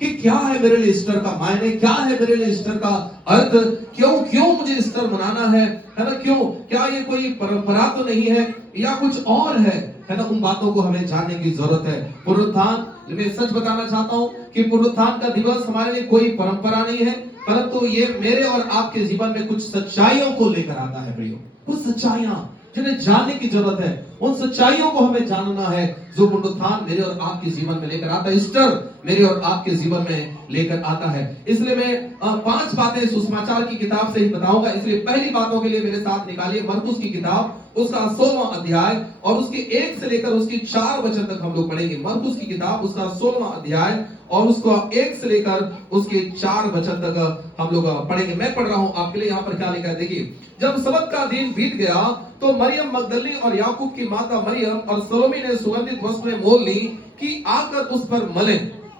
कि क्या है मेरे लिए ईस्टर का मायने, क्या है मेरे लिए ईस्टर का अर्थ, क्यों मुझे ईस्टर मनाना है ना, क्यों, क्या ये कोई परंपरा तो नहीं है या कुछ और है ना। उन बातों को हमें जानने की जरूरत है। पुनरुत्थान, मैं सच बताना चाहता हूं कि पुनरुत्थान का दिवस हमारे लिए कोई परंपरा नहीं है, परंतु ये मेरे और आपके जीवन में कुछ सच्चाइयों को लेकर आता है प्रियो। कुछ सच्चाइयां जिन्हें जानने की जरूरत है, उन सच्चाइयों को हमें जानना है जो पुनरुत्थान मेरे और आपके जीवन में लेकर आता है, ईस्टर मेरे और आपके जीवन में लेकर आता है। इसलिए मैं 5 बातें सुसमाचार की किताब से ही बताऊंगा। इसलिए पहली बातों के लिए मेरे साथ निकालिए मरकुस की किताब, उसका 16वां अध्याय और उसके 1 से लेकर उसकी 4 वचन तक हम लोग पढ़ेंगे। मरकुस की किताब उसका 16वां अध्याय और उसको 1 से लेकर उसके 4 वचन तक हम लोग पढ़ेंगे। मैं पढ़ रहा हूं आपके लिए। यहाँ पर क्या लिखा है देखिए। जब सबत का दिन बीत गया तो मरियम मगदलिनी और याकूब की माता मरियम और सलोमी ने सुगंधित वस्त्र मोल ली कि आकर उस पर मले।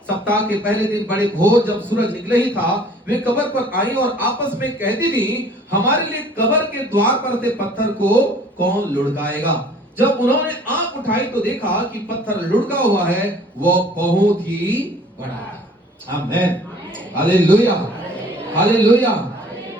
सप्ताह के पहले दिन बड़े भोर जब सूरज निकले ही था, वे कब्र पर आई और आपस में कहती थी, हमारे लिए कब्र के द्वार पर से पत्थर को कौन लुढ़काएगा। जब उन्होंने आंख उठाई तो देखा कि पत्थर लुढ़का हुआ है, वो बहुत ही बड़ा था। आमीन, हालेलुया, हालेलुया,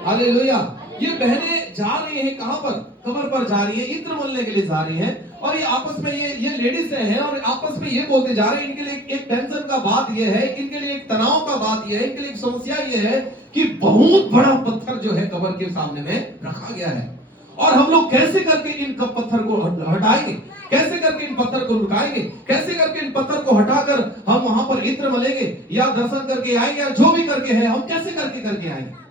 हालेलुया। ये बहनें जा रही हैं कहां पर? कब्र पर जा रही हैं, इत्र मलने के लिए जा रही हैं। और ये आपस में ये लेडीज हैं और आपस में ये बोलते जा रहे हैं। इनके लिए एक टेंशन का बात ये है, इनके लिए एक तनाव का बात ये है, इनके लिए एक समस्या ये है कि बहुत बड़ा पत्थर जो है कब्र के सामने में रखा गया है और हम लोग कैसे करके इन पत्थर को हटाएंगे, कैसे करके इन पत्थर को लुटाएंगे, कैसे करके इन पत्थर को हटाकर हम वहां पर इत्र मलेंगे या दर्शन करके आएंगे या जो भी करके है हम कैसे करके आएंगे।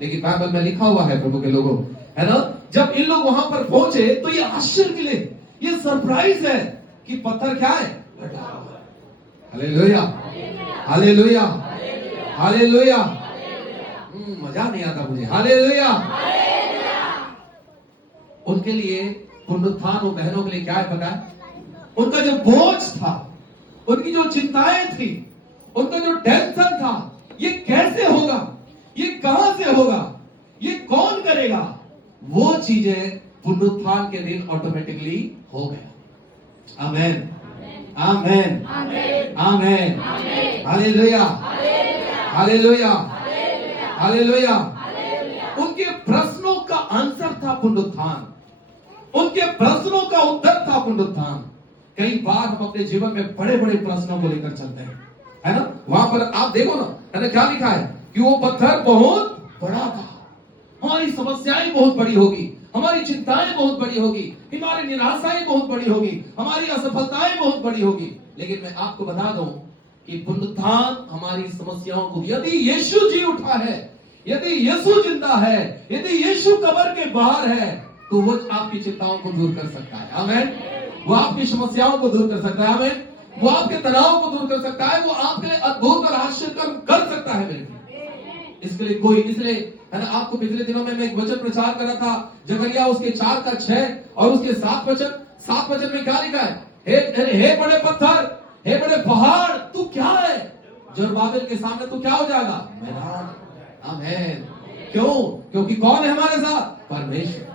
लेकिन बाइबल में लिखा हुआ है प्रभु के लोगों, है ना, जब इन लोग वहां पर पहुंचे तो ये आश्चर्य के लिए, ये सरप्राइज है कि पत्थर क्या है, हटा हुआ है। Hallelujah, hallelujah, hallelujah. मजा नहीं आता मुझे। हालेलुया। उनके लिए पुनरुत्थान वो बहनों के लिए क्या है पता है? उनका जो बोझ था, उनकी जो चिंताएं थी, उनका जो टेंशन था, ये कैसे होगा, ये कहां से होगा, ये कौन करेगा, वो चीजें पुनरुत्थान के दिन ऑटोमेटिकली हो गया। आमेन, आमेन, आमेन, हालेलुया, हालेलुया, हालेलुया। उनके प्रश्नों का आंसर था पुनरुत्थान, उनके प्रश्नों का उत्तर था पुनरुत्थान। कई बार हम अपने जीवन में बड़े बड़े प्रश्नों को लेकर चलते हैं, है ना। वहां पर आप देखो ना, है ना, क्या लिखा है कि वो पत्थर बहुत बड़ा था। हमारी समस्याएं बहुत बड़ी होगी, हमारी चिंताएं बहुत बड़ी होगी, हमारी निराशाएं बहुत बड़ी होगी, हमारी असफलताएं बहुत बड़ी होगी। लेकिन मैं आपको बता दूं कि पुनरुत्थान हमारी समस्याओं को, यदि यीशु जी उठा है, यदि यीशु जिंदा है, यदि यीशु कब्र के बाहर है, तो वो आपकी चिंताओं को दूर कर सकता है। आमीन। वो आपकी समस्याओं को दूर कर सकता है। आमीन। वो आपके तनाव को दूर कर सकता है। वो आपके लिए अद्भुत और आश्चर्य कर्म कर सकता है मेरे। इसके लिए कोई, इसलिए है ना, आपको पिछले दिनों में मैं एक वचन प्रचार कर रहा था, जकरिया उसके 4:6 और उसके 7 वचन। 7 वचन में क्या लिखा है? हे बड़े पत्थर, हे बड़े पहाड़, तू क्या है? जरुब्बाबिल के सामने तू क्या हो जाएगा? मैदान। आमीन। क्यों? क्योंकि कौन है हमारे साथ? परमेश्वर।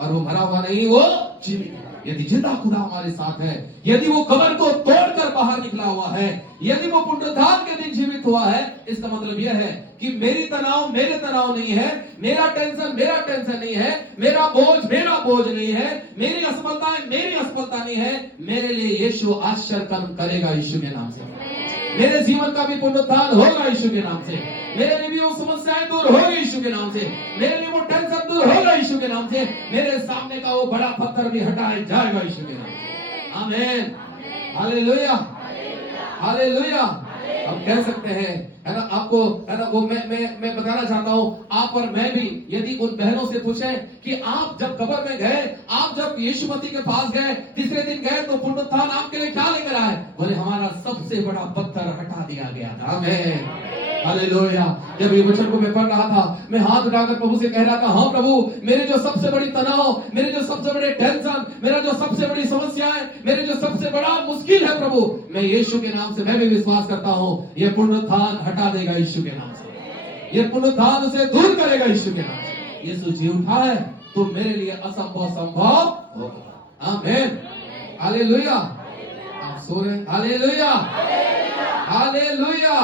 और वो मरा हुआ नहीं, वो जीवित है। यदि जिंदा खुदा हमारे साथ है, यदि वो कब्र को तोड़कर बाहर निकला हुआ है, यदि वो पुनरुत्थान के दिन जीवित हुआ है, इसका मतलब यह है कि मेरी तनाव मेरे तनाव नहीं है, मेरा टेंशन मेरा टेंशन नहीं है, मेरा बोझ मेरा बोझ नहीं है, मेरी असफलताएं मेरी असफलता नहीं है। मेरे लिए यीशु आश्चर्य कर्म करेगा यीशु के नाम से। मेरे जीवन का भी पुनरुत्थान होगा यीशु के नाम से। मेरे लिए भी वो समस्याएं दूर होगी यीशु के नाम से। मेरे लिए वो टेंशन दूर होगा यीशु के नाम से। मेरे सामने का वो बड़ा पत्थर भी हटाया जाएगा यीशु के नाम से। आमीन, हालेलुया, हालेलुया। हम कह सकते हैं, है ना, आपको, है ना, वो मैं बताना चाहता हूँ आप और मैं भी, यदि उन बहनों से पूछें कि आप जब कब्र में गए, आप जब यीशु मसीह के पास गए, तीसरे दिन गए, तो पुनरुत्थान आपके लिए क्या लेकर आए? बोले हमारा सबसे बड़ा पत्थर हटा दिया गया था। आमीन, हालेलुया। जब ये वचन को मैं पढ़ रहा था, मैं हाथ उठाकर प्रभु से कह रहा था, हाँ प्रभु, मेरे जो सबसे बड़ी तनाव, मेरे जो सबसे बड़े टेंशन, मेरा जो सबसे बड़ी समस्याएं, मेरे जो सबसे बड़ा मुश्किल है प्रभु, मैं यीशु के नाम से मैं भी विश्वास करता हूँ, ये पुनरुत्थान हटा देगा यीशु के नाम से। ये पुनरुत्थान उसे दूर करेगा यीशु के नाम से। यीशु जी उठा है तो मेरे लिए असंभव संभव होगा। आमीन, हालेलुया। आप सो रहे? Hallelujah, hallelujah.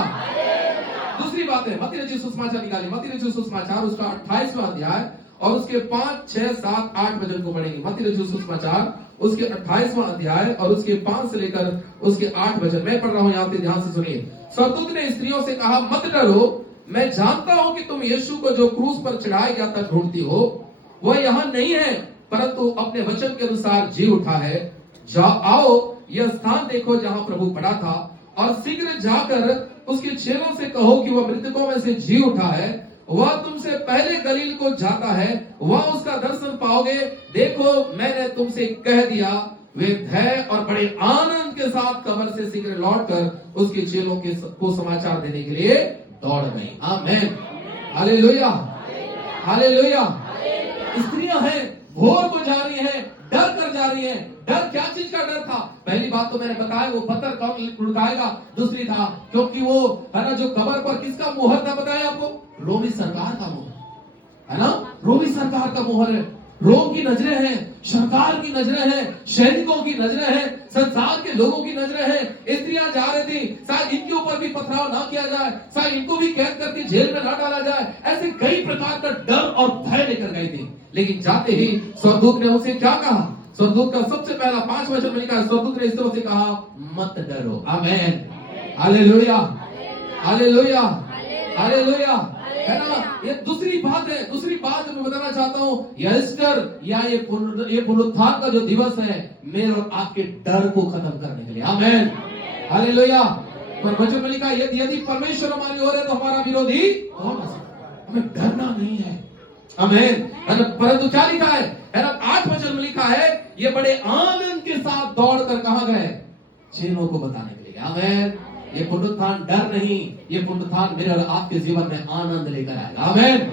बातें मत्ती रचित सुसमाचार निकालिए, मत्ती रचित सुसमाचार उसका 28वां अध्याय और उसके 5, 6, 7, 8 वचन को पढ़ेंगे। मत्ती रचित सुसमाचार उसके 28वां अध्याय और उसके 5 से लेकर उसके 8 वचन मैं पढ़ रहा हूं, यहां से ध्यान से सुनिए। स्वर्गदूत ने स्त्रियों से कहा, मत डरो, मैं जानता हूं कि तुम यीशु को जो क्रूस पर चढ़ाया गया था ढूंढती हो, वह यहां नहीं है, परंतु अपने वचन के अनुसार जी उठा है। आओ यह स्थान देखो जहां प्रभु पड़ा था, और शीघ्र जाकर उसके चेलों से कहो कि वह मृतकों में से जी उठा है। वह तुमसे पहले गलील को जाता है, वह उसका दर्शन पाओगे। देखो मैंने तुमसे कह दिया। वे भय और बड़े आनंद के साथ कब्र से शीघ्र लौटकर उसके चेलों को समाचार देने के लिए दौड़ गई। आमीन, हालेलुया, हालेलुया। स्त्रियां हैं, भोर को जा रही हैं, डर कर जा रही हैं। डर क्या चीज का डर था? पहली बात तो मैंने बताया, वो पत्थर कौन लुढ़काएगा। दूसरी था क्योंकि वो है ना, जो कब्र पर किसका मोहर था बताया आपको? रोमी सरकार का मोहर है ना, रोमी सरकार का मोहर है। रोम की नजरें हैं, सरकार की नजरें हैं, सैनिकों की नजरें हैं, संसार के लोगों की नजरें हैं। स्त्रियां जा रही थी, शायद इनके ऊपर भी पथराव ना किया जाए, शायद इनको भी कैद करके जेल में ना डाला जाए। ऐसे कई प्रकार का डर और भय लेकर गई थी। लेकिन जाते ही स्वर्गदूत ने उसे क्या कहा? स्वर्गदूत का सबसे पहला 5 वचन में लिखा है, स्वर्गदूत ने स्त्रियों से कहा, मत डरो। आमीन, हालेलुया, हालेलुया, हालेलुया, है ना। ये दूसरी बात है। दूसरी बात मैं बताना चाहता हूँ, यह ईस्टर या ये पुनरुत्थान का जो दिवस है, मेरे और आपके डर को खत्म करने के लिए। आमीन, हालेलुया। पर वचन में लिखा, यदि परमेश्वर हमारी ओर है तो हमारा विरोधी कौन? हमें डरना नहीं है। आमीन। परंतु क्या लिखा है ना, 8 वचन में लिखा है, ये बड़े आनंद के साथ दौड़कर कहां गए? चेलों को बताने के लिए। आमीन। ये पुनरुत्थान डर नहीं, ये पुनरुत्थान मेरे और आपके जीवन में आनंद लेकर आएगा। आमीन,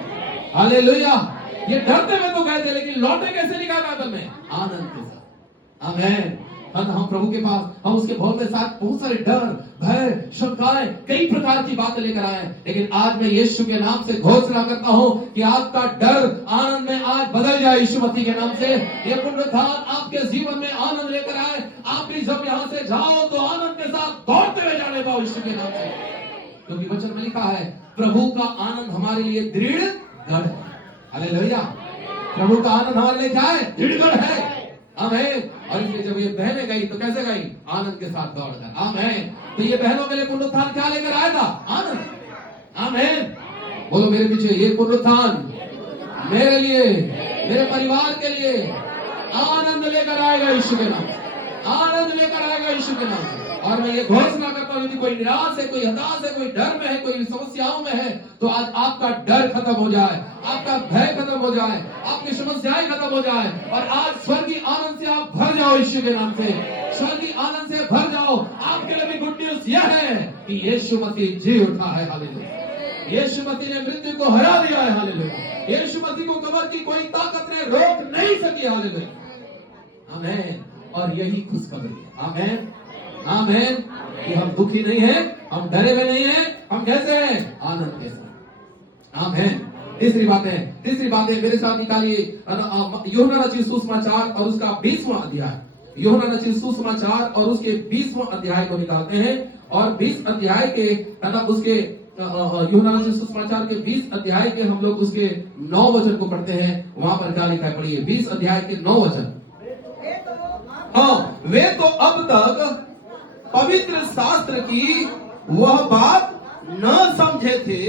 हालेलुया। ये डरते में तो गए थे, लेकिन लौटे कैसे निकाल बाइबल में? आनंद के साथ। आमीन। हम प्रभु के पास, हम उसके भवन में साथ बहुत सारे डर, भय, शंकाएं, कई प्रकार की बातें लेकर आए। लेकिन आज मैं यीशु के नाम से घोषणा करता हूं कि आपका डर आनंद में आज बदल जाए यीशु मसीह के नाम से। ये पुनरुत्थान आपके जीवन में आनंद लेकर आए। आप भी जब यहां से जाओ तो आनंद के साथ दौड़ते हुए जाने पाओ यीशु के नाम से, क्योंकि वचन में लिखा है, प्रभु का आनंद हमारे लिए दृढ़ गढ़ है। हालेलुया। प्रभु का आनंद हमारे लिए क्या है? दृढ़ गढ़ है। आमीन। और इसलिए जब ये बहनें गई तो कैसे गई? आनंद के साथ दौड़कर। आमीन। तो ये बहनों के लिए पुनरुत्थान क्या लेकर आया था? आनंद। आमीन। बोलो मेरे पीछे, ये पुनरुत्थान मेरे लिए, मेरे परिवार के लिए आनंद लेकर आएगा यीशु के नाम से। आनंद लेकर आएगा यीशु के नाम से। और मैं ये घोषणा करता हूं, यदि कोई निराश है, कोई हताश है, कोई डर में है, कोई समस्याओं में है, तो आज आपका डर खत्म हो जाए, आपका भय खत्म हो जाए, आपकी समस्याएं खत्म हो जाए, और आज स्वर्गीय आनंद से आप भर जाओ यीशु के नाम से। स्वर्गीय आनंद से भर जाओ। आपके लिए भी गुड न्यूज यह है कि यीशु मसीह जी उठा है। हालेलुया। यीशु मसीह ने मृत्यु को हरा दिया है। हालेलुया। यीशु मसीह को कब्र की कोई ताकत ने रोक नहीं सकी। हालेलुया। आमीन। और यही खुशखबरी है। आमीन, आमीन। कि हम दुखी नहीं हैं, हम डरे हुए नहीं हैं, हम कैसे हैं? आनंद के साथ। आमीन। तीसरी बातें मेरे साथ निकालिए, यूहन्ना रचित सुसमाचार और उसका 20वां अध्याय। यूहन्ना रचित सुसमाचार और उसके 20वां अध्याय को निकालते हैं, और 20 अध्याय के उसके यूहन्ना रचित सुसमाचार के 20 अध्याय के हम लोग उसके 9 वचन को पढ़ते हैं। वहां पर क्या लिखा है? पढ़िए 20 अध्याय के 9 वचन। हाँ, वे तो अब तक पवित्र शास्त्र की वह बात न समझे थे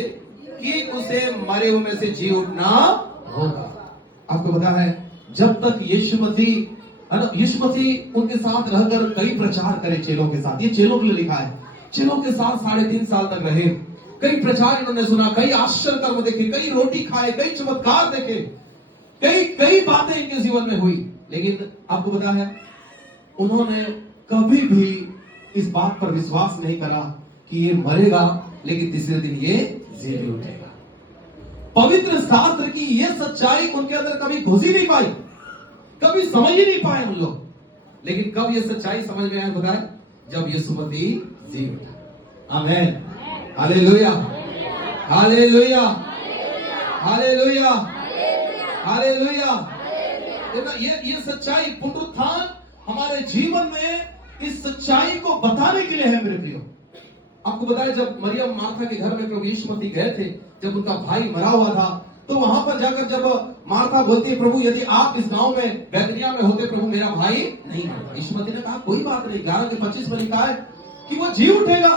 कि उसे मरे हुए में से जी उठना होगा। आपको पता है, जब तक यीशु मसीह उनके साथ रहकर कई प्रचार करे चेलों के साथ। ये चेलों के लिए लिखा है। चेलों के साथ 3.5 साल तक रहे, कई प्रचार इन्होंने सुना, कई आश्चर्य कर्म देखे, कई रोटी खाए, कई चमत्कार देखे, कई बातें इनके जीवन में हुई। लेकिन आपको पता है, उन्होंने कभी भी इस बात पर विश्वास नहीं करा कि ये मरेगा लेकिन तीसरे दिन ये जी उठेगा। पवित्र शास्त्र की ये सच्चाई उनके अंदर कभी घुस ही नहीं पाई, कभी समझ ही नहीं पाए उन लोग। लेकिन कब ये सच्चाई समझ में आए बताए? जब यीशु मसीह जी उठा। आमीन, हालेलुया, हालेलुया, हालेलुया, हालेलुया। ये सच्चाई, पुनरुत्थान हमारे जीवन में इस सच्चाई को बताने के लिए है मेरे प्रियो। आपको बताया जब मरियम मार्था के घर में प्रभु यीशु मसीह गए थे, जब उनका भाई मरा हुआ था, तो वहां पर जाकर जब मार्था बोलती है, प्रभु यदि आप इस गांव में बैतनिय्याह में होते प्रभु, मेरा भाई नहीं मरता। यीशु मसीह ने कहा कोई बात नहीं, 11:25 में लिखा है कि वो जी उठेगा,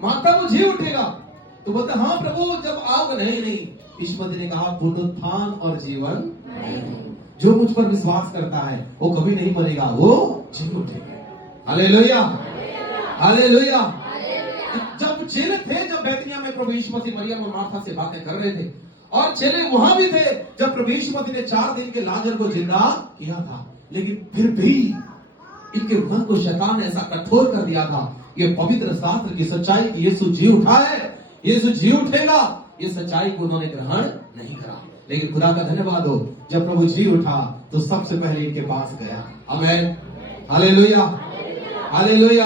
मार्था वो जी उठेगा। तो बोलते हाँ प्रभु जब आओगे। नहीं, यीशु मसीह ने कहा पुनरुत्थान और जीवन जो मुझ पर विश्वास करता है वो कभी नहीं मरेगा, वो जी उठेगा। Hallelujah, hallelujah. जब चेले थे, जब बैतनिय्याह में प्रभु यीशु मसीह मरियम और मार्था से बातें कर रहे थे, और चेले वहां भी थे जब प्रभु यीशु मसीह ने 4 दिन के लाजर को जिंदा किया था, लेकिन फिर भी इनके मन को शैतान ने ऐसा कठोर कर दिया था। ये पवित्र शास्त्र की सच्चाई कि यीशु जी उठा है, यीशु जी उठेगा, ये सच्चाई को उन्होंने ग्रहण नहीं करा। लेकिन खुदा का धन्यवाद हो, जब प्रभु जी उठा तो सबसे पहले इनके पास गया। आमीन, हालेलुया, हालेलुया,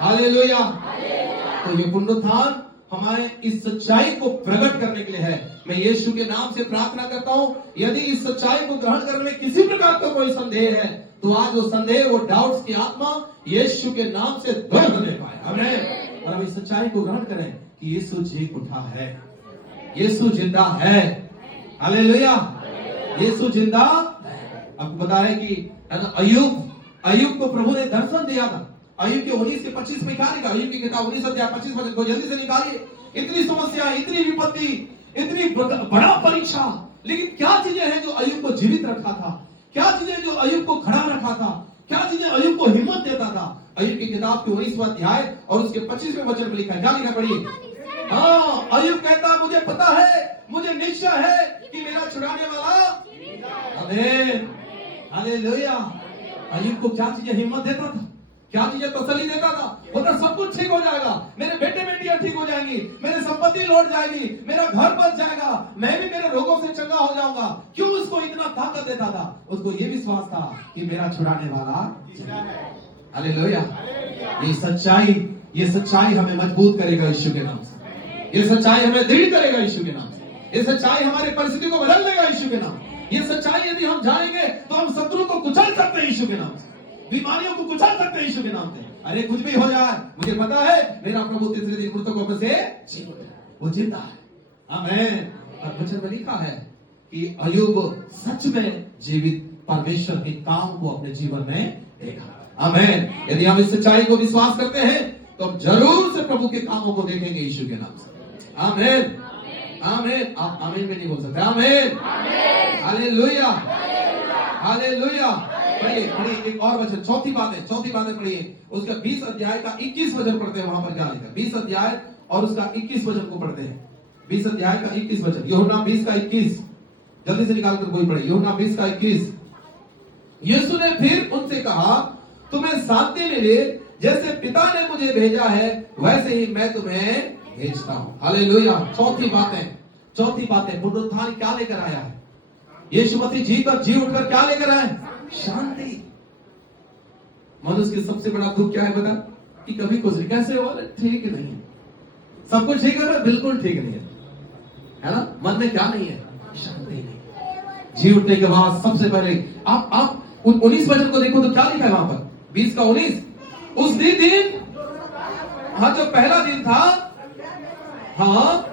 हालेलुया। तो ये पुनरुत्थान हमारे इस सच्चाई को प्रकट करने के लिए है। मैं यीशु के नाम से प्रार्थना करता हूं, यदि इस सच्चाई को ग्रहण करने में किसी प्रकार का कोई संदेह है, तो आज वो संदेह, वो डाउट्स की आत्मा यीशु के नाम से दूर होने पाए। आमीन। और हम इस सच्चाई को ग्रहण करें कि यीशु जी उठा है, यीशु जिंदा है। हालेलुया, यीशु जिंदा। आपको पता है कि अय्यूब को प्रभु ने दर्शन दिया था। अय्यूब के 19:25 में क्या लिखा? अय्यूब की किताब 19 अध्याय 25 वचन को जल्दी से निकालिए। इतनी समस्या, इतनी विपत्ति, इतनी बड़ा परीक्षा, लेकिन क्या चीजें हैं जो अय्यूब को जीवित रखा था? क्या चीजें जो अय्यूब को खड़ा रखा था? क्या चीजें अय्यूब को हिम्मत देता था? अय्यूब की किताब के 19वां अध्याय और उसके 25वें वचन में लिखा है। क्या लिखा पढ़िए। हाँ, अय्यूब कहता मुझे पता है, मुझे निश्चय है कि मेरा छुड़ाने वाला। आमीन, हालेलुया। अय्यूब को क्या चीजें हिम्मत देता था? क्या चीजें तसल्ली देता था? बोलता सब कुछ ठीक हो जाएगा, मेरे बेटे बेटियां ठीक हो जाएंगी, मेरी संपत्ति लौट जाएगी, मेरा घर बच जाएगा, मैं भी मेरे रोगों से चंगा हो जाऊंगा। क्यों उसको इतना ताकत देता था? उसको ये विश्वास था कि मेरा छुड़ाने वाला। हालेलुया। ये सच्चाई हमें मजबूत करेगा यीशु के नाम से। ये सच्चाई हमें दृढ़ करेगा यीशु के नाम से। ये सच्चाई हमारी परिस्थिति को बदल देगा यीशु के नाम। ये सच्चाई यदि हम जानेंगे तो हम शत्रु को कुचल सकते हैं यीशु के नाम से, बीमारियों को कुचल सकते हैं यीशु के नाम से। अरे कुछ भी हो जाए, मुझे पता है मेरा प्रभु तीसरे दिन मृतकों में से जी उठा, वो जिंदा है। आमीन। और वचन में लिखा है कि अय्यूब सच में जीवित परमेश्वर के काम को अपने जीवन में देखा। आमीन। यदि हम इस सच्चाई को विश्वास करते हैं तो हम जरूर से प्रभु के कामों को देखेंगे यीशु के नाम से। आमीन, आमीन। आप आमीन में नहीं बोल सकते। आमीन, हालेलुया, हालेलुया। पढ़िए एक और वचन, चौथी बात है पढ़िए। उसका 20 अध्याय का 21 वचन पढ़ते हैं। वहां पर क्या लिखा? 20 अध्याय और उसका 21 वचन को पढ़ते हैं। 20 अध्याय का 21 वचन, यूहन्ना 20 का 21, जल्दी से निकाल कर कोई पढ़े। यूहन्ना 20 का 21। यीशु ने फिर उनसे कहा, तुम्हें शांति मिले, जैसे पिता ने मुझे भेजा है वैसे ही मैं तुम्हें भेजता हूं। हालेलुया। चौथी बातें पुनरुत्थान क्या लेकर आया है? यीशु मसीह जी उठकर क्या लेकर आए? शांति। मनुष्य की सबसे बड़ा दुख क्या है बता? कि कभी कुछ नहीं, कैसे हो, ठीक नहीं, सब कुछ ठीक है, बिल्कुल ठीक नहीं है ना? मन में क्या नहीं है? शांति नहीं। जी उठने के बाद सबसे पहले आप 19 वचन को देखो तो क्या लिखा है वहां पर? 20 का 19। उस दिन, हाँ, जो पहला दिन था, हाँ,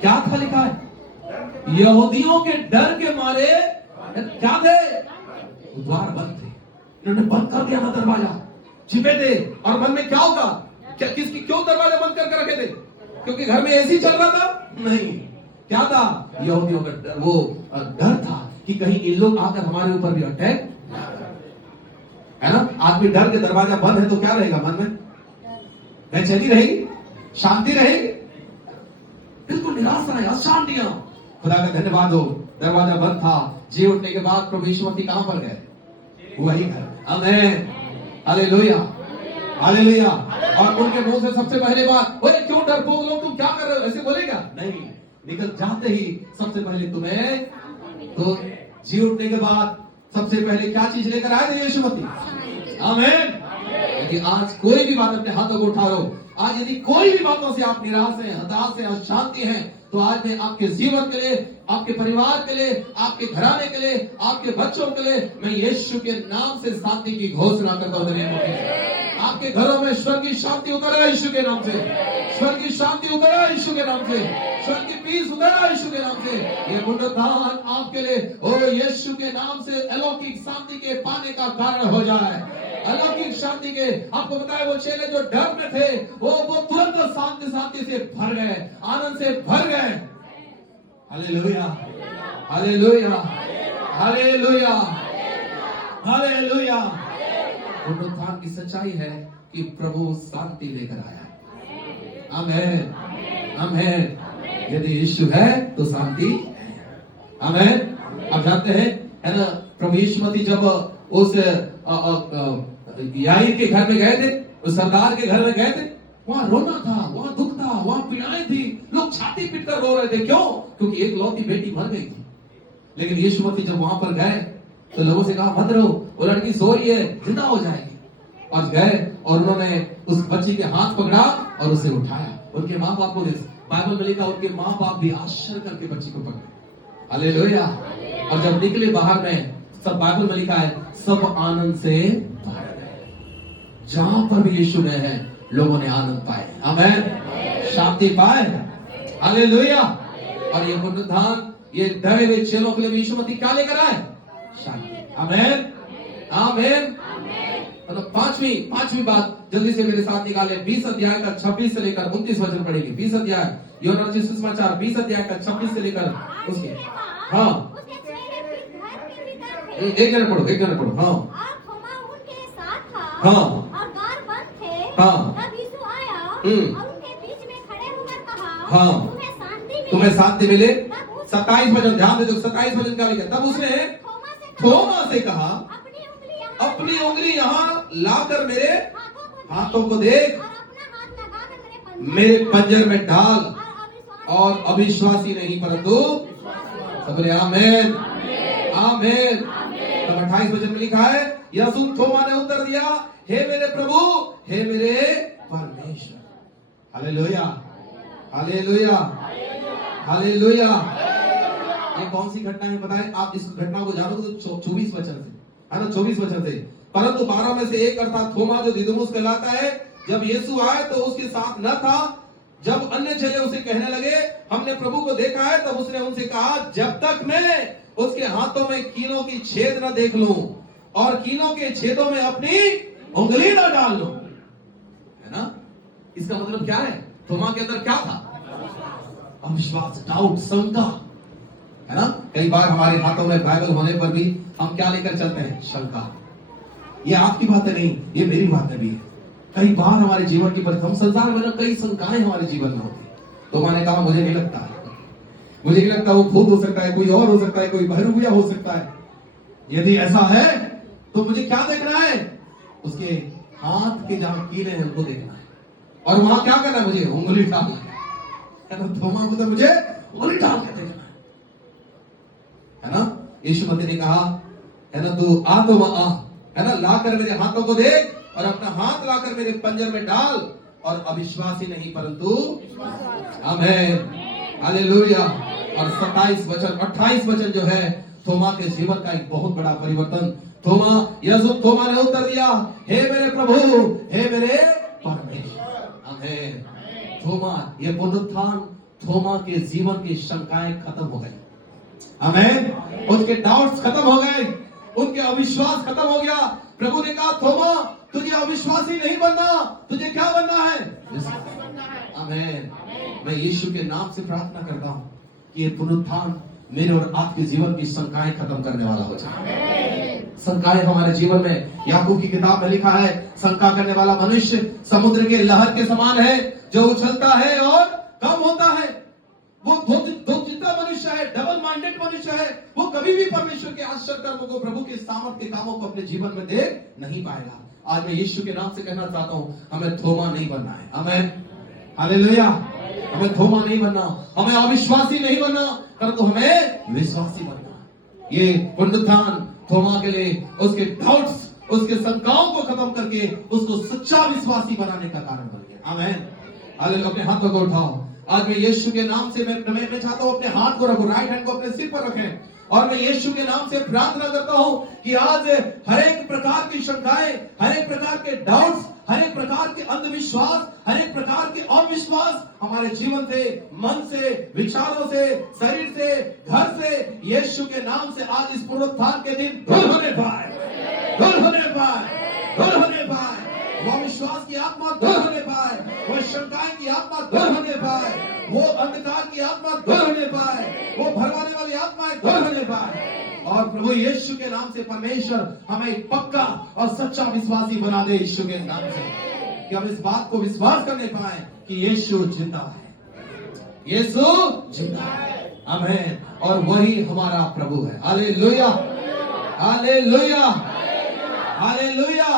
क्या था लिखा है? यहूदियों के डर के मारे क्या थे? द्वार बंद थे, इन्होंने बंद कर दिया था दरवाजा, छिपे थे। और मन में क्या होगा? क्यों दरवाजा बंद करके रखे थे? क्योंकि घर में एसी चल रहा था? नहीं, क्या था? यहूदियों का डर, वो डर था कि कहीं इन लोग आकर हमारे ऊपर भी अटैक ना करें, है ना? आदमी डर के दरवाजा बंद है तो क्या रहेगा मन में? बेचैनी रहेगी, शांति रहेगी, बिल्कुल निराशा है, अशांतियां। खुदा का धन्यवाद हो, दरवाजा बंद था। जी उठने के बाद प्रभु यीशु मसीह कहां पर गए? वही घर। आमीन, हालेलुया, हालेलुया। और उनके मुंह से सबसे पहले बात, ओए क्यों डरपोक लोग, तुम क्या कर रहे हो? ऐसे बोलेगा नहीं, निकल जाते ही सबसे पहले तुम्हें, तो जी उठने के बाद सबसे पहले क्या चीज लेकर आए थे यीशु मसीह? आमीन। यदि आज कोई भी बात अपने हाथों को उठा लो, आज यदि कोई भी बातों से आप निराश हैं, हताश हैं, अशांति हैं, तो आज मैं आपके जीवन के लिए, आपके परिवार के लिए, आपके घराने के लिए, आपके बच्चों के लिए मैं यीशु के नाम से शांति की घोषणा करता हूं। आपके घरों में स्वर्ग की शांति उतरा यीशु के नाम से, स्वर्ग की शांति उतरा यीशु के नाम से, स्वर्ग की पीस उतरा यीशु के नाम से। ये पुनरुत्थान आपके लिए ओ यीशु के नाम से अलौकिक शांति के पाने का कारण हो जाए। अलौकिक शांति के, आपको बताया वो चेले जो डर में थे वो तुरंत शांति से भर गए, आनंद से भर गए। Hallelujah, hallelujah, hallelujah, hallelujah. पुनरुत्थान की सच्चाई है कि प्रभु शांति लेकर आया। आमेन, आमेन। यदि यीशु है तो शांति है। आमेन। आप जानते हैं है ना, प्रभु यीशु मसीह जब उस याईर के घर में गए थे, उस सरदार के घर में गए थे, वहां रोना था, वहां दुख था, वहां पीड़ाएं थी, लोग छाती पीटकर रो रहे थे। क्यों? क्योंकि एक लौती बेटी मर गई थी। लेकिन यीशु मसीह जब वहां पर गए तो लोगों से कहा मत रहो, वो लड़की सो रही है, जिंदा हो जाएगी। और गए और उन्होंने उस बच्ची के हाथ पकड़ा और उसे उठाया। उनके माँ बाप को, बाइबल में लिखा, उनके माँ बाप भी आश्चर्य करके बच्ची को पकड़े। हालेलुया। और जब निकले बाहर में, सब बाइबल में लिखा है, सब आनंद से भर गए। जहां पर भी यीशु गए हैं लोगों ने आनंद पाए। आमेन, शांति पाए। हालेलुया। और ये पुनरुत्थान ये डरे हुए चेलों के लिए यीशु मसीह क्या लेकर आए? शांति। आमेन, आमेन। पांचवी बात जल्दी से मेरे साथ निकाले। 20 अध्याय का 26 से लेकर 29 वचन पढ़ेंगे। 20 अध्याय यूहन्ना रचित सुसमाचार 20 अध्याय का 26 से लेकर उसके, हाँ, एक जन पढ़ो, एक जन पढ़ो। हाँ, उनके साथ था, हाँ, और द्वार बंद थे। हाँ, तब यीशु आया और उनके बीच में खड़े होकर कहा, हाँ, तुम्हें शांति मिले। 27 वचन ध्यान दे दो। 27 वचन क्या लिखा? तब उसने थोमा से कहा, अपनी उंगली यहाँ लाकर मेरे हाथों को देख, मेरे पंजर में डाल, और अविश्वासी नहीं परंतु सबने आमेन, आमेन। तब 28 वचन में लिखा है, यह सुन थोमा ने उत्तर दिया, हे मेरे प्रभु, हे मेरे परमेश्वर। Hallelujah, hallelujah, hallelujah. ये कौन सी घटना है बताएं? आप इस घटना को जानो तो 24 वचन से, है ना, 24 वचन से। परंतु 12 में से एक अर्थात थोमा जो दिदुमुस कहलाता है, जब यीशु आए तो उसके साथ न था। जब अन्य चेले उसे कहने लगे, हमने प्रभु को देखा है, तब उसने उनसे कहा, जब तक मैं उसके हाथों में कीलों की छेद न देख लूं और कीलों के छेदों में अपनी उंगली न डाल लूं। है ना? इसका मतलब क्या है? थोमा के अंदर क्या था? अविश्वास, डाउट, शंका। है ना? कई बार हमारे हाथों में बाइबल होने पर भी हम क्या लेकर चलते हैं? शंका। ये आपकी बातें नहीं, ये मेरी बातें भी है। कई बार हमारे जीवन की हम संसार में ना कई शंकाएं हमारे जीवन में होती। तो मैंने कहा मुझे नहीं लगता, मुझे नहीं लगता, वो खुद हो सकता है, कोई और हो सकता है, कोई बहरूपिया हो सकता है। यदि ऐसा है तो मुझे क्या देखना है? उसके हाथ के जहां कीले हैं उनको देखना है, और वहां क्या करना है? मुझे उंगली डालना है। थोमा को तो मुझे उंगली डाल के देखना है ना? यीशु मसीह ने कहा, है ना, तू आ तो आ, है ना, लाकर मेरे हाथों को देख और अपना हाथ लाकर मेरे पंजर में डाल, और अविश्वासी नहीं परंतु आमेन, हालेलुया। और 28 वचन जो है थोमा के जीवन का एक बहुत बड़ा परिवर्तन। थोमा ने उत्तर दिया, हे मेरे प्रभु, हे मेरे परमेश्वर। आमेन। थोमा, ये पुनरुत्थान थोमा के जीवन की शंकाएं खत्म हो गई। आमेन। उसके डाउट्स खत्म हो गए, उनके अविश्वास खत्म हो गया। प्रभु ने कहा, थोमा, तुझे अविश्वासी नहीं बनना, तुझे क्या बनना है? आमेन। मैं यीशु के नाम से प्रार्थना करता हूं कि ये पुनरुत्थान मेरे और आपके जीवन की शंकाएं खत्म करने वाला हो जाए। शंकाएं हमारे जीवन में, याकूब की किताब में लिखा है, शंका करने वाला मनुष्य समुद्र के लहर के समान है, जो उछलता है और कम होता है। वो दो मनुष्य है, डबल माइंडेड मनुष्य है, वो कभी भी परमेश्वर के आश्चर्य कर्मों को, प्रभु के सामर्थ्य के कामों को अपने जीवन में देख नहीं पाएगा। आज मैं यीशु के नाम से कहना चाहता हूं, हमें थोमा नहीं बनना है। आमेन, हालेलुया। हमें थोमा नहीं बनना, हमें अविश्वासी नहीं बनना, परंतु हमें विश्वासी बनना। ये पुनरुत्थान थोमा के लिए उसके डाउट्स, उसके शंकाओं को खत्म करके उसको सच्चा विश्वासी बनाने का कारण बन गया। आमीन। हालेलुया। अपने हाथों को उठाओ। आज मैं यीशु के नाम से मैं चाहता हूं अपने हाथ को रखो, राइट हैंड को अपने सिर पर रखें और मैं यीशु के नाम से प्रार्थना करता हूं कि आज हर एक प्रकार की शंकाएं, हर एक प्रकार के डाउट्स, हर एक प्रकार के अंधविश्वास, हर एक प्रकार के अविश्वास हमारे जीवन से, मन से, विचारों से, शरीर से, घर से यीशु के नाम से आज इस पुनरुत्थान के दिन दूर होने पाए, दूर होने पाए, दूर होने पाए। वो विश्वास की आत्मा दूर होने पाए, वो शंकाएं की आत्मा दूर होने पाए, वो अंधकार की आत्मा दूर होने पाए, वो भरवाने वाली आत्माएं दूर होने पाए। और प्रभु यीशु के नाम से परमेश्वर हमें पक्का और सच्चा विश्वासी बना दे यीशु के नाम से, कि हम इस बात को विश्वास करने पाए कि यीशु जिंदा है, यीशु जिंदा है। आमीन। और वही हमारा प्रभु है। Hallelujah, hallelujah, hallelujah.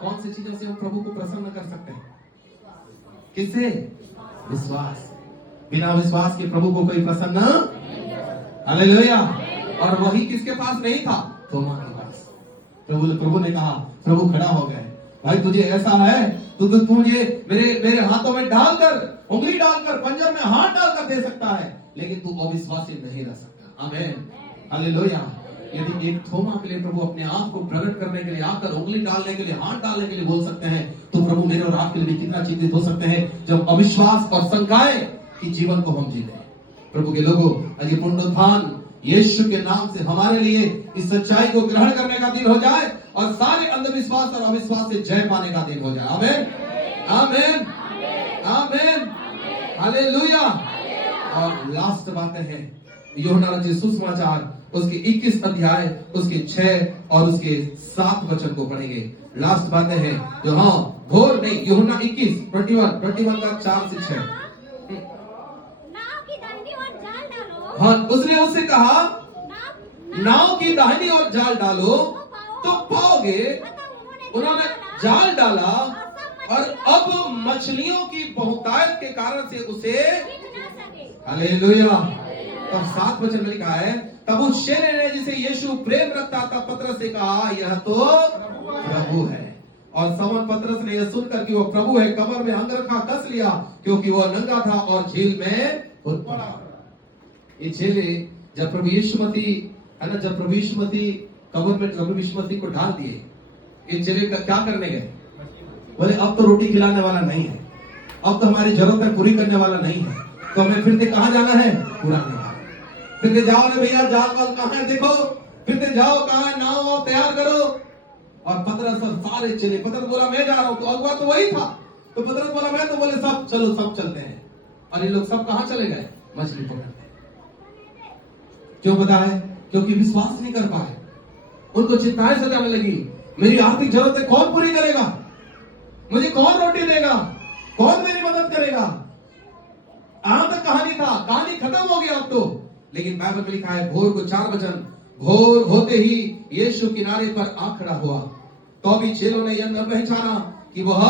कौन सी चीजों से हम प्रभु को प्रसन्न कर सकते हैं? किससे? विश्वास। बिना विश्वास के प्रभु को कोई प्रसन्न। हालेलुया। और वही किसके पास नहीं था? थोमा के पास। प्रभु ने कहा, प्रभु खड़ा हो गए, भाई तुझे ऐसा है तू मुझे मेरे हाथों में डालकर, उंगली डालकर, पंजर में हाथ डालकर दे सकता है, लेकिन तू अविश्वासी नहीं रह सकता। आमीन। हालेलुया। यदि एक थोमा के लिए प्रभु अपने आप को प्रकट करने के लिए आकर उंगली डालने के लिए, हाथ डालने के लिए बोल सकते हैं, तो प्रभु मेरे और आपके लिए कितना चिंतित हो सकते हैं जब अविश्वास और शंकाएं की जीवन को हम जीते हैं। प्रभु के लोगों, आज ये पुनरुत्थान यीशु के नाम से हमारे लिए इस सच्चाई को ग्रहण करने का दिन हो जाए और सारे अंधविश्वास और अविश्वास से जय पाने का दिन हो जाए। आमीन, आमीन, आमीन, हालेलुया। और लास्ट बातें हैं यूहन्ना रचित सुसमाचार उसके 21 अध्याय उसके 6 और उसके 7 वचन को पढ़ेंगे। लास्ट बातें हैं जो घोर नहीं, यूहन्ना 21 का 4 से 6। नाव की दाहिनी ओर जाल डालो। हाँ, उसने उससे कहा नाव की दाहिनी ओर जाल डालो तो पाओगे। उन्होंने जाल डाला और अब मछलियों की बहुतायत के कारण से उसे, हालेलुया। तब 7 वचन में लिखा है, तब उस शेर ने जिसे यीशु प्रेम रखता था पतरस से कहा, यह तो प्रभु है। और समौन पतरस ने यह सुनकर कि वो प्रभु है कमर में अंगरखा कस लिया, क्योंकि वह नंगा था और झील में कूद पड़ा। ये चेले जब प्रभु यीशु मसीह है ना, जब प्रभु यीशु मसीह कमर में प्रभु यीशु मसीह को डाल दिए, ये चेले क्या करने गए? बोले अब तो रोटी खिलाने वाला नहीं है, अब तो हमारी जरूरतें पूरी करने वाला नहीं है, तो हमें फिर से कहां जाना है? पुराने वाला। फिर से जाओ ना भैया, जाल वाल कहां है देखो, फिर से जाओ कहां है, नाव तैयार करो। और पतरस और सारे चले, पतरस बोला मैं जा रहा हूं, तो अगुआ तो वही था, तो पतरस बोला मैं, तो बोले सब चलो, सब चलते हैं। और ये लोग सब कहां चले गए? मछली पकड़ने। क्यों पता है? क्योंकि विश्वास नहीं कर पाए। उनको चिंताएं सताने लगी, मेरी आर्थिक जरूरतें कौन पूरी करेगा, मुझे कौन रोटी देगा, कौन मेरी मदद करेगा। यहां तक कहानी था, कहानी खत्म हो गया अब तो। लेकिन बाइबल में लिखा है भोर को 4 वचन, भोर होते ही यीशु किनारे पर आ खड़ा हुआ, तो भी चेलों ने यह न पहचाना कि वह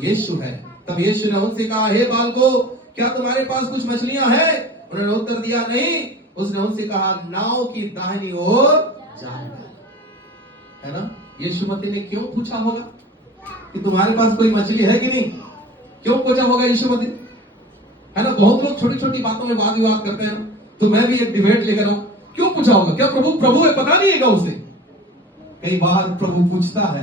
यीशु है। तब यीशु ने उनसे कहा, हे बालकों, क्या तुम्हारे पास कुछ मछलियां हैं? उन्होंने उत्तर दिया नहीं। उसने उनसे कहा, नाव की दाहिनी ओर जाल डालो। है ना, यीशु मसीह ने क्यों पूछा होगा कि तुम्हारे पास कोई मछली है कि नहीं? क्यों पूछा होगा यीशु मसीह? है ना, बहुत लोग छोटी छोटी बातों में वाद विवाद करते हैं, तो मैं भी एक डिबेट लेकर आऊं, क्यों पूछा होगा? क्या प्रभु है पता नहीं है उसे? कई बार प्रभु पूछता है,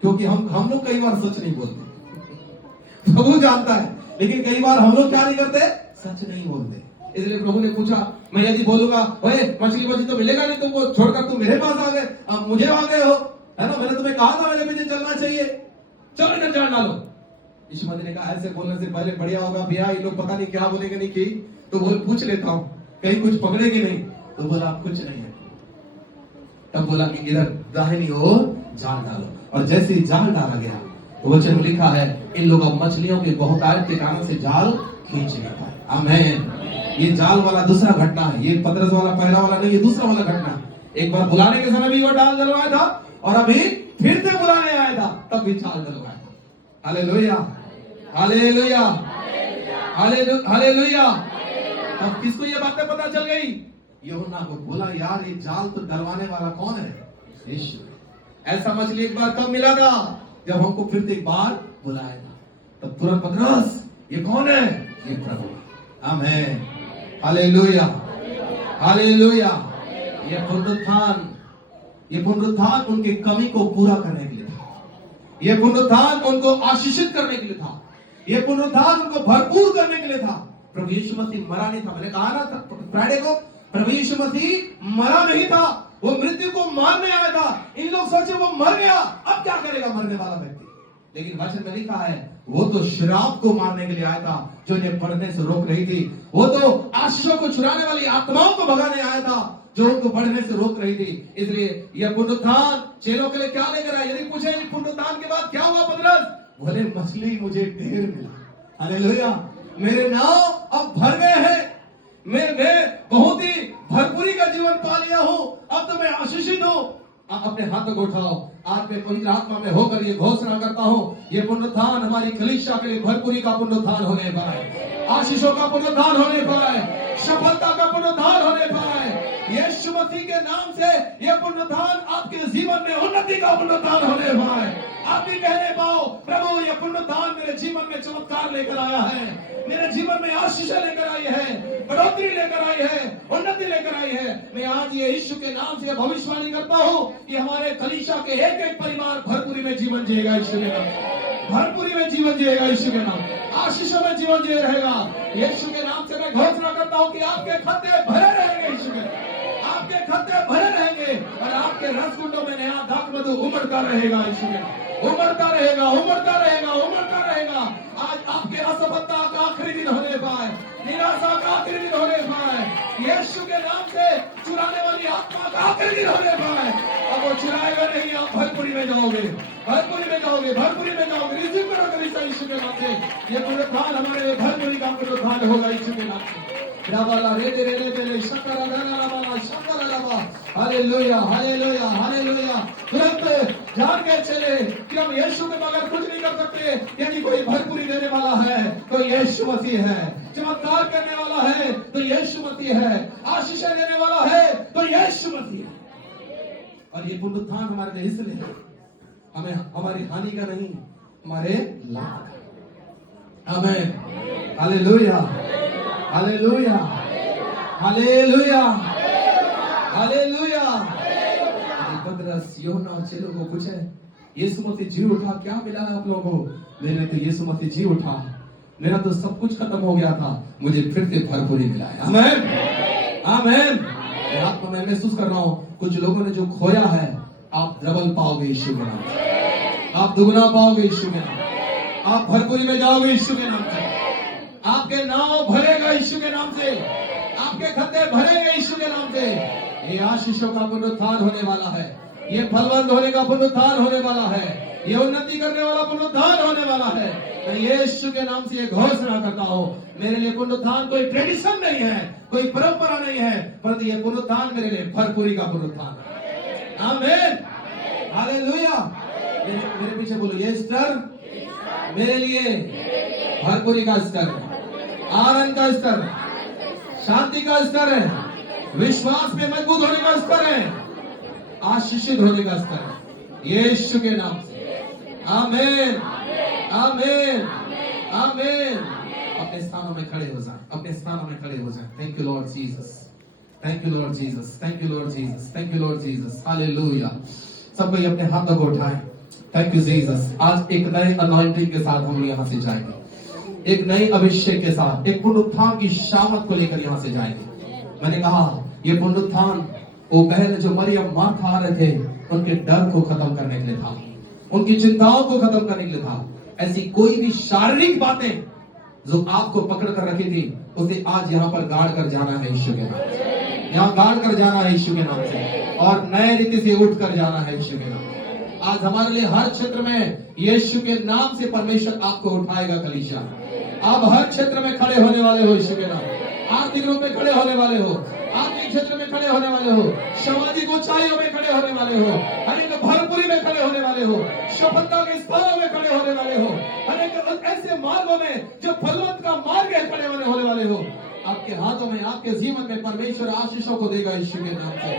क्योंकि हम लोग कई बार सच नहीं बोलते। प्रभु जानता है, लेकिन कई बार हम लोग क्या नहीं करते? सच नहीं बोलते। इसलिए प्रभु ने पूछा, मैं यदि बोलूंगा ओए मछली तो मिलेगा नहीं, तुमको छोड़कर तुम मेरे पास आ गए, अब मुझे आ गए हो, है ना, मैंने तुम्हें कहा था मेरे पीछे चलना चाहिए, चलो इधर जान डालो। यीशु मसीह ने कहा, ऐसे बोलने से पहले बढ़िया होगा भैया, ये लोग पता नहीं क्या बोलेंगे नहीं की, तो बोल पूछ लेता हूं कहीं कुछ पकड़ेंगे नहीं। तो बोला कुछ नहीं है। तब बोला कि इधर दाहिनी ओर जाल डालो, और जैसे ही जाल डाला गया तो वचन में लिखा है, इन लोगों मछलियों के बहुतायत के कारण से जाल खींच नहीं पाए। आमीन। ये जाल वाला दूसरा घटना है, ये पतरस वाला पहला वाला नहीं, ये दूसरा वाला घटना। एक बार बुलाने के समय भी वो डाल डलवाया था, और अभी फिर से बुलाने आया था, तब भी जाल डलवाया था। Hallelujah, hallelujah, hallelujah. अब किसको ये बातें पता चल गई? यूहन्ना को। बोला यार ये जाल तो डलवाने वाला कौन है? यीशु। ऐसा मछली एक बार कब मिला था? जब हमको फिर से एक बार बुलाया था। तब तुरंत पतरस, ये कौन है? ये प्रभु। आमीन, हालेलुया, हालेलुया। ये पुनरुत्थान उनकी कमी को पूरा करने के लिए था। ये पुनरुत्थान उनको आशीषित करने के लिए था। ये पुनरुत्थान उनको भरपूर करने के लिए था। प्रभु यीशु मसीह मरा नहीं था। मैंने कहा ना फ्राइडे को, प्रभु यीशु मसीह मरा नहीं था, वो मृत्यु को मारने आया था। इन लोग सोचे वो मर गया, अब क्या करेगा मरने वाला व्यक्ति? लेकिन वचन में लिखा है वो तो शराब को मारने के लिए आया था जो इन्हें बढ़ने से रोक रही थी। वो तो आशीषों को चुराने वाली आत्माओं को भगाने आया था जो उनको बढ़ने से रोक रही थी। इसलिए यह पुनरुत्थान चेलों के लिए क्या लेकर आया? यदि पूछे पुनरुत्थान के बाद क्या हुआ पतरस? बोले मछली मुझे ढेर मिला। हालेलुया, मेरे नाव अब भर गए हैं। मैं बहुत ही भरपूरी का जीवन पा लिया हूं। अब तो मैं आशीषित हूं। अपने हाथों को उठाओ। आज मैं पवित्र आत्मा में होकर ये घोषणा करता हूं, ये पुनरुत्थान हमारी कलीसिया के लिए भरपूरी का पुनरुत्थान होने पाए, आशीषों का पुनरुत्थान होने पाए, सफलता का पुनरुत्थान होने पाए। यीशु मसीह के नाम से यह पुनरुत्थान आपके जीवन में उन्नति का पुनरुत्थान होने पाए। आप भी कहने पाओ, प्रभु यह पुनरुत्थान मेरे जीवन में चमत्कार लेकर आया है, मेरे जीवन में आशीष लेकर आई है, बढ़ोतरी लेकर आई है, उन्नति लेकर आई है। मैं आज ये यीशु के नाम से भविष्यवाणी करता हूँ कि हमारे कलीसिया के एक एक परिवार भरपूरी में जीवन जिएगा यीशु के नाम, भरपूरी में जीवन जिएगा यीशु के नाम, आशीषों में जीवन जिए रहेगा यीशु के नाम से। मैं घोषणा करता हूँ कि आपके खत्ते भरे रहेंगे यीशु के, आपके खत्ते भरे रहेंगे और आपके रसकुंडों में नया दाख मधु उमड़ता रहेगा यीशु के नाम, उमड़ता रहेगा, उमड़ता रहेगा, उमड़ता रहेगा। आज आपके असफलता का आखिरी दिन होने पाए, निराशा का आखिरी दिन होने पाए, यीशु के नाम से चुराने वाली आत्मा का आखिरी दिन होने पाए। अब वो चुराएगा नहीं, आप भरपूरी में जाओगे, भरपूरी में जाओगे, भरपूरी में जाओगे। रिसीव करो कलीसिया यीशु के नाम से। ये पुनरुत्थान हमारे लिए भरपूरी का पुनरुत्थान होगा यीशु के नाम से। Hallelujah, hallelujah, hallelujah. तुरंत जान के चले कि हम यीशु के बगैर कुछ नहीं कर सकते। यदि कोई भरपूरी देने वाला है तो यीशु मसीह है, चमत्कार करने वाला है तो यीशु मसीह है, आशीष देने वाला है तो यीशु मसीह है। और ये पुनरुत्थान हमारे लिए इसलिए है, हमें हमारी हानि का नहीं, हमारे लाभ का। आमीन, हालेलुया, हालेलुया, हालेलुया, हालेलुया। पतरस यूहन्ना और चेलों को पूछे, यीशु मसीह जी उठा, क्या मिला है आप लोगों को? मैंने तो यीशु मसीह जी उठा, मेरा तो सब कुछ खत्म हो गया था, मुझे फिर से भरपूरी मिला है। आमीन, आमीन। मैं आत्मा में महसूस कर रहा हूँ कुछ लोगों ने जो खोया है आप डबल पाओगे यीशु के नाम, आप दुगना पाओगे यीशु के नाम, आप भरपूरी में जाओगे यीशु के नाम से। आपके नाव भरेगा यीशु के नाम से, आपके खत्ते भरेंगे यीशु के नाम से। ये आशीषों का पुनरुत्थान होने वाला है, ये फलवंत होने का पुनरुत्थान होने वाला है, ये उन्नति करने वाला पुनरुत्थान होने वाला है। मैं यीशु के नाम से ये घोषणा करता हूँ, मेरे लिए पुनरुत्थान कोई ट्रेडिशन नहीं है, कोई परंपरा नहीं है, परंतु ये पुनरुत्थान मेरे लिए भरपूरी का पुनरुत्थान है। आमीन, हालेलुया। मेरे पीछे बोलो, ये स्तर मेरे लिए भरपूरी का स्तर है, आनंद का स्तर है, शांति का स्तर है, विश्वास में मजबूत होने का स्तर है, आशीषित होने का स्तर है यीशु के नाम से। आमीन, आमीन, आमीन। अपने स्थानों में खड़े हो जाएं, अपने स्थानों में खड़े हो जाएं। Thank you Lord Jesus, thank you Lord Jesus, thank you Lord Jesus, thank you Lord Jesus. Hallelujah. सब कोई अपने हाथों को उठाएं। Thank you Jesus. आज एक नए अनॉइंटिंग के साथ हम यहाँ से जाएंगे, एक नए अभिषेक के साथ, एक पुनरुत्थान की शामत को लेकर यहाँ से जाएंगे। मैंने कहा ये पुनरुत्थान वो बहन जो मरियम मार्था आ रहे थे, उनके डर को खत्म करने के लिए था, उनकी चिंताओं को खत्म करने के लिए था। ऐसी कोई भी शारीरिक बातें जो आपको पकड़ कर रखी थी, उसे आज यहाँ पर गाड़ कर जाना है यीशु के नाम से, यहाँ गाड़ कर जाना है यीशु के नाम से, और नए रीति से उठ कर जाना है यीशु के नाम से। आज हमारे लिए हर क्षेत्र में यीशु के नाम से परमेश्वर आपको उठाएगा कलीसिया। आप हर क्षेत्र में खड़े होने वाले हो यीशु के नाम, आर्थिक रूप में खड़े होने वाले हो, आर्थिक क्षेत्र में खड़े होने वाले हो, सामाजिक ऊंचाइयों में खड़े होने वाले हो, हर एक भरपूरी में खड़े होने वाले हो, सफलता के स्थानों में खड़े होने वाले हो, हर एक ऐसे मार्गों में जो फलवंत का मार्ग है खड़े होने वाले हो। आपके हाथों में, आपके जीवन में परमेश्वर आशीषों को देगा यीशु के नाम से।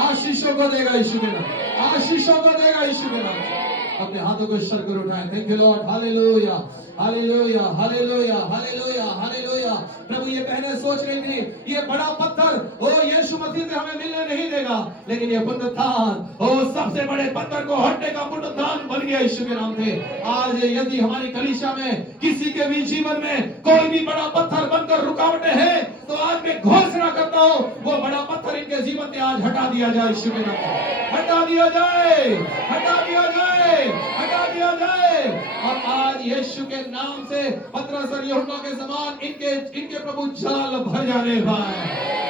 आशीषों को देगा यीशु के नाम, आशीषों को देगा यीशु के नाम से। अपने हाथों को ईश्वर को उठाएं। Thank you Lord, hallelujah, hallelujah, hallelujah, hallelujah, hallelujah. प्रभु ये बहनें सोच रही थी ये बड़ा पत्थर ओ यीशु मसीह से हमें मिलने नहीं देगा, लेकिन ये पुनरुत्थान ओ सबसे बड़े पत्थर को हटने का पुनरुत्थान बन गया यीशु के नाम से। आज यदि हमारी कलीसिया में किसी के भी जीवन में कोई भी बड़ा पत्थर बनकर रुकावटें हैं, तो आज मैं घोषणा करता हूं वो बड़ा पत्थर इनके जीवन से आज हटा दिया जाए यीशु के नाम से। हटा दिया जाए, हटा दिया जाए, हटा दिया जाए। और आज यीशु के नाम से पतरस और यूहन्ना के समान इनके प्रभु जाल भर जाने पाए,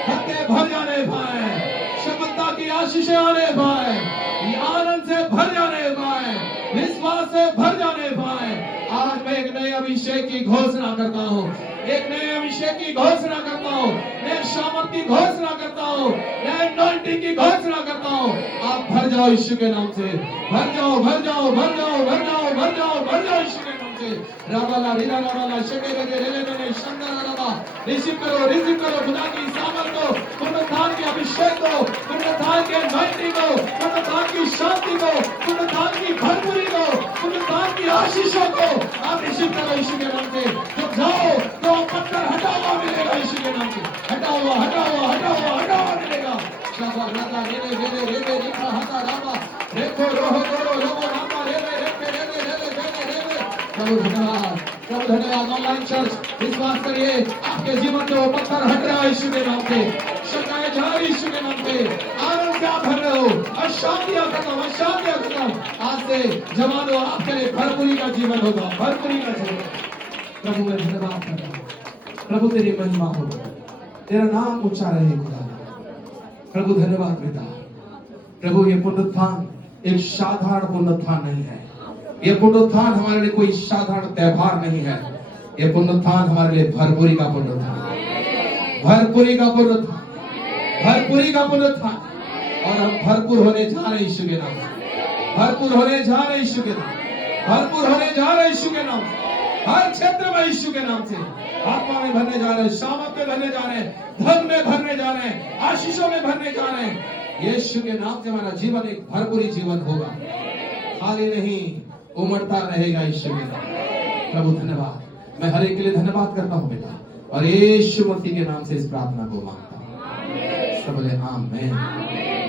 हत्ते भर जाने पाए, क्षमता की आशीषें आने पाए, आनंद से भर जाने पाए, विश्वास से भर जाने पाए। आज मैं एक नए अभिषेक की घोषणा करता हूँ, एक नए अभिषेक की घोषणा करता हूँ, नए सामर्थ की घोषणा करता हूँ, नए एनॉइंटिंग की घोषणा करता हूँ। आप भर जाओ यीशु के नाम से, भर जाओ, भर जाओ, भर जाओ, भर जाओ, भर जाओ, भर जाओ यीशु के नाम से। राबाला रीरा राबाला शेके लगे रेले रेले शंदर राबा। रिसीव करो खुदा की सामर्थ को, पुनरुत्थान के अभिषेक को, पुनरुत्थान के एनॉइंटिंग को, पुनरुत्थान की शांति को, पुनरुत्थान की भरपूरी को, पुनरुत्थान की आशीषों को आप रिसीव करो यीशु के नाम से। जब जाओ तो पत्थर हटा हुआ मिलेगा यीशु के नाम से, हटा हुआ, हटा हुआ, हटा हुआ, हटा हुआ मिलेगा। शाबा राता रेले रेले रेले रिखा हटा राबा देखो रोहो रोहो रोहो राबा रेले रेले रेले रेले रेले रेले। प्रभु धन्यवाद, प्रभु धन्यवाद। ऑनलाइन चर्च विश्वास करिए आपके जीवन से वो पत्थर हट रहा है यीशु के नाम से, शंकाएं जा रही यीशु के नाम से। आनंद से आप भर रहे हो, अशांतियां खत्म, अशांतियां खत्म। आज से जवानों आपके लिए भरपूरी का जीवन होगा, भरपूरी का जीवन। प्रभु मैं धन्यवाद करता हूं, प्रभु तेरी महिमा हो, तेरा नाम ऊंचा रहे खुदा। प्रभु धन्यवाद पिता। प्रभु ये पुनरुत्थान एक साधारण पुनरुत्थान नहीं है, ये पुनरुत्थान हमारे लिए कोई साधारण त्योहार नहीं है, ये पुनरुत्थान हमारे लिए भरपूरी का पुनरुत्थान, भरपूरी का पुनरुत्थान, भरपूरी का पुनरुत्थान। और हम भरपूर होने जा रहे यीशु के नाम, भरपूर होने जा रहे यीशु के नाम, भरपूर होने जा रहे यीशु के नाम, हर क्षेत्र में यीशु के नाम से। आत्मा में भरने जा रहे हैं, सामर्थ में भरने जा रहे हैं, धन में भरने जा रहे हैं, आशीषों में भरने जा रहे हैं। यीशु के नाम से हमारा जीवन एक भरपूरी जीवन होगा, खाली नहीं, उमड़ता रहेगा यीशु के नाम। प्रभु धन्यवाद। मैं हर एक के लिए धन्यवाद करता हूँ बेटा, और यीशु मसीह के नाम से इस प्रार्थना को मांगता हूँ। सब बोले आमीन।